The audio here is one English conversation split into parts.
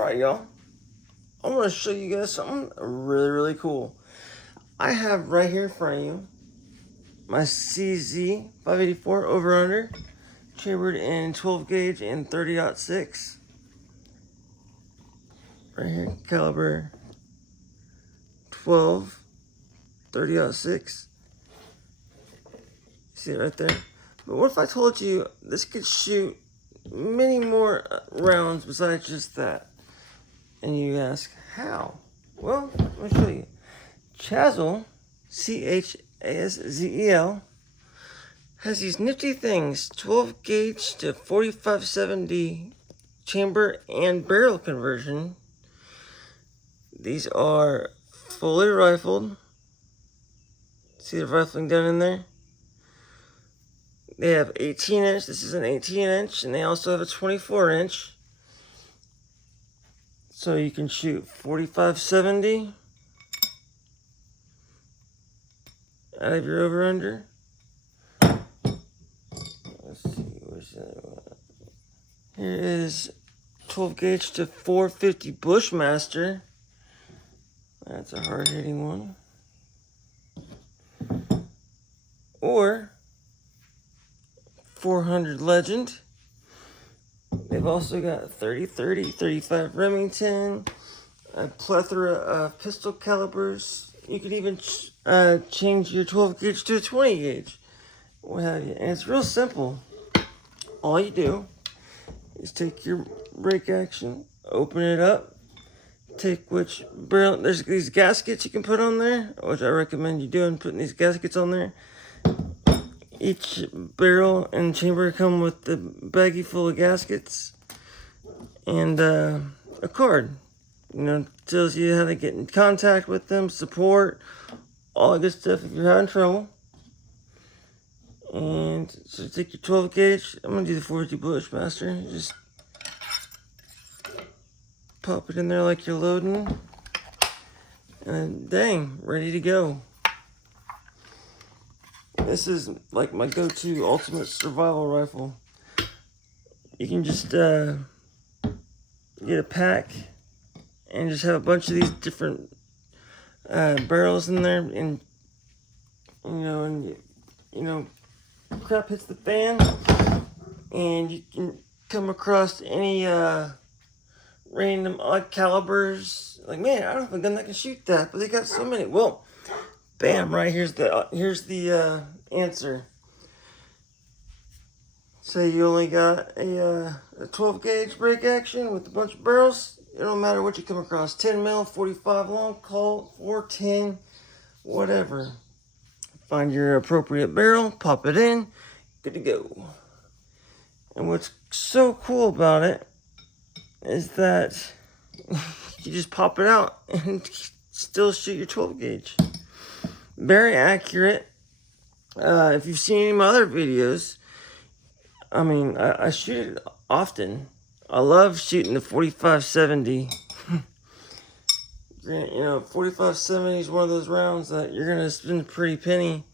Alright, y'all. I'm going to show you guys something really cool. I have right here in front of you my CZ 584 over under, chambered in 12 gauge and 30-06. Right here, caliber 12, 30-06. See it right there? But what if I told you this could shoot many more rounds besides just that? And you ask, how? Well, let me show you. Chazzel, C-H-A-S-Z-E-L, has these nifty things, 12 gauge to 4570 chamber and barrel conversion. These are fully rifled. See the rifling down in there? They have 18 inch, this is an 18 inch, and they also have a 24 inch. So you can shoot 4570 out of your over under. Let's see, where's that one? Here is 12 gauge to 450 Bushmaster. That's a hard hitting one. Or 400 Legend. They've also got 30-30, 35 Remington, a plethora of pistol calibers. You could even change your 12 gauge to a 20 gauge, what have you. And it's real simple. All you do is take your break action, open it up, take which barrel. There's these gaskets you can put on there, which I recommend you doing, putting these gaskets on there. Each barrel and chamber come with the baggie full of gaskets and a card. You know, tells you how to get in contact with them, support, all that good stuff if you're having trouble. And so take your 12 gauge. I'm gonna do the 450 Bushmaster. Just pop it in there like you're loading, and dang, ready to go. This is like my go-to ultimate survival rifle. You can just get a pack and just have a bunch of these different barrels in there, and you know, crap hits the fan, and you can come across any random odd calibers. Like, man, I don't have a gun that can shoot that, but they got so many. Well, bam! Right here's the answer. Say you only got a 12 gauge break action with a bunch of barrels. It don't matter what you come across. 10 mil, 45 long, Colt, 410, whatever. Find your appropriate barrel, pop it in, good to go. And what's so cool about it is that you just pop it out and still shoot your 12 gauge. Very accurate. If you've seen any of my other videos, I mean, I shoot it often. I love shooting the 4570. You know, 4570 is one of those rounds that you're gonna spend a pretty penny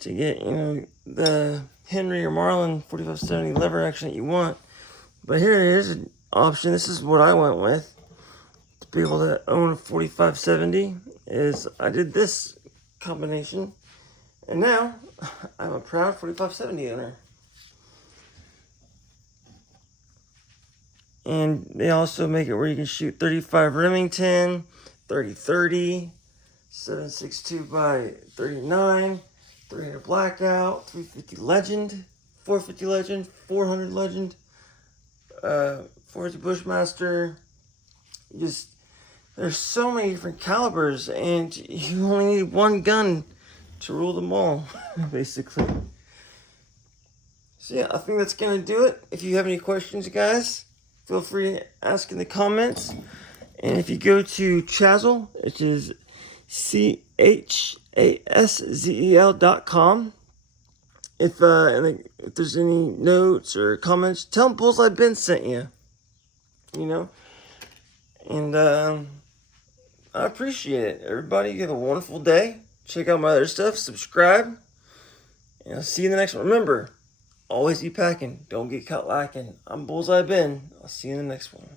to get, you know, the Henry or Marlin 4570 lever action that you want. But here's an option. This is what I went with to be able to own a 4570. Is I did this combination, and now I'm a proud 4570 owner. And they also make it where you can shoot 35 Remington, 30-30, 7.62 by 39, 300 Blackout, 350 Legend, 450 Legend, 400 Legend, 450 Bushmaster. Just, there's so many different calibers, and you only need one gun to rule them all, basically. So yeah, I think that's gonna do it. If you have any questions, guys, feel free to ask in the comments. And if you go to Chazzel, which is CHASZEL.com, if there's any notes or comments, tell them Bullseye Ben sent you. You know? And I appreciate it. Everybody, you have a wonderful day. Check out my other stuff. Subscribe. And I'll see you in the next one. Remember, always be packing. Don't get caught lacking. I'm Bullseye Ben. I'll see you in the next one.